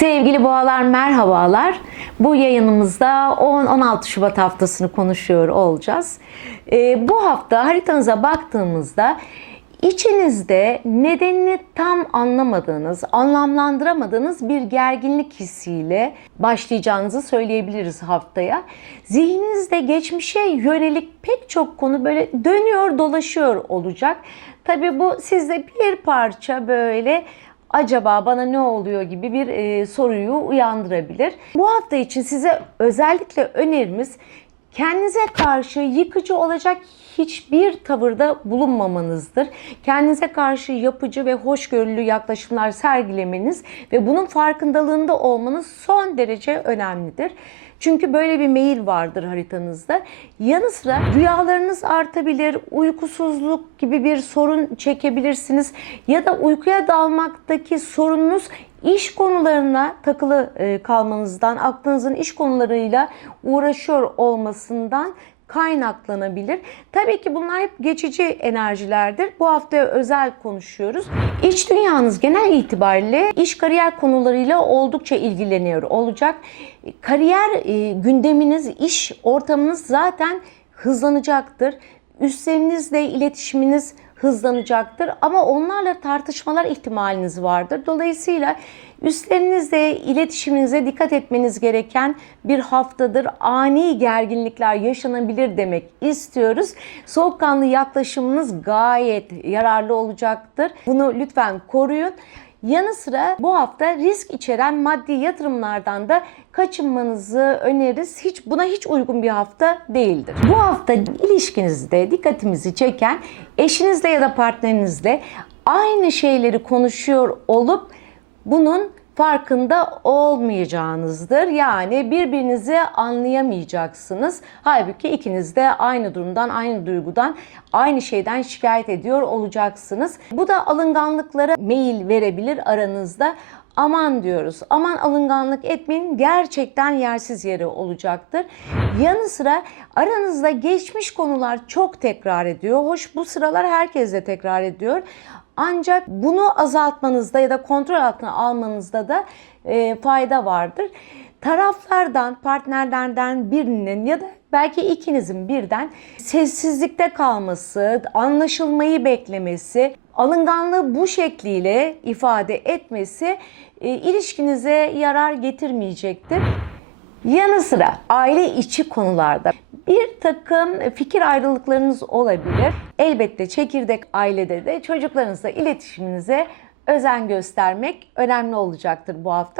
Sevgili boğalar merhabalar. Bu yayınımızda 10-16 Şubat haftasını konuşuyor olacağız. Ee, bu hafta haritanıza baktığımızda içinizde nedenini tam anlamadığınız, anlamlandıramadığınız bir gerginlik hissiyle başlayacağınızı söyleyebiliriz haftaya. Zihninizde geçmişe yönelik pek çok konu böyle dönüyor dolaşıyor olacak. Tabii bu sizde bir parça böyle acaba bana ne oluyor gibi bir soruyu uyandırabilir. Bu hafta için size özellikle önerimiz kendinize karşı yıkıcı olacak hiçbir tavırda bulunmamanızdır. Kendinize karşı yapıcı ve hoşgörülü yaklaşımlar sergilemeniz ve bunun farkındalığında olmanız son derece önemlidir. Çünkü böyle bir meyil vardır haritanızda. Yanı sıra rüyalarınız artabilir, uykusuzluk gibi bir sorun çekebilirsiniz ya da uykuya dalmaktaki sorununuz iş konularına takılı e, kalmanızdan, aklınızın iş konularıyla uğraşıyor olmasından kaynaklanabilir. Tabii ki bunlar hep geçici enerjilerdir. Bu hafta özel konuşuyoruz. İç dünyanız genel itibariyle iş kariyer konularıyla oldukça ilgileniyor olacak. Kariyer e, gündeminiz, iş ortamınız zaten hızlanacaktır. Üstlerinizle iletişiminiz hızlanacaktır ama onlarla tartışmalar ihtimaliniz vardır. Dolayısıyla üstlerinizle iletişiminize dikkat etmeniz gereken bir haftadır. Ani gerginlikler yaşanabilir demek istiyoruz. Soğukkanlı yaklaşımınız gayet yararlı olacaktır. Bunu lütfen koruyun. Yanı sıra bu hafta risk içeren maddi yatırımlardan da kaçınmanızı öneririz. Hiç buna hiç uygun bir hafta değildir. Bu hafta ilişkinizde dikkatimizi çeken eşinizle ya da partnerinizle aynı şeyleri konuşuyor olup bunun farkında olmayacağınızdır. Yani birbirinizi anlayamayacaksınız. Halbuki ikiniz de aynı durumdan, aynı duygudan, aynı şeyden şikayet ediyor olacaksınız. Bu da alınganlıklara meyil verebilir aranızda. Aman diyoruz. Aman alınganlık etmeyin. Gerçekten yersiz yere olacaktır. Yanı sıra aranızda geçmiş konular çok tekrar ediyor. Hoş bu sıralar herkes de tekrar ediyor. Ancak bunu azaltmanızda ya da kontrol altına almanızda da e, fayda vardır. Taraflardan, partnerlerden birinin ya da belki ikinizin birden sessizlikte kalması, anlaşılmayı beklemesi, alınganlığı bu şekliyle ifade etmesi e, ilişkinize yarar getirmeyecektir. Yanı sıra aile içi konularda bir takım fikir ayrılıklarınız olabilir. Elbette çekirdek ailede de çocuklarınızla iletişiminize özen göstermek önemli olacaktır bu hafta.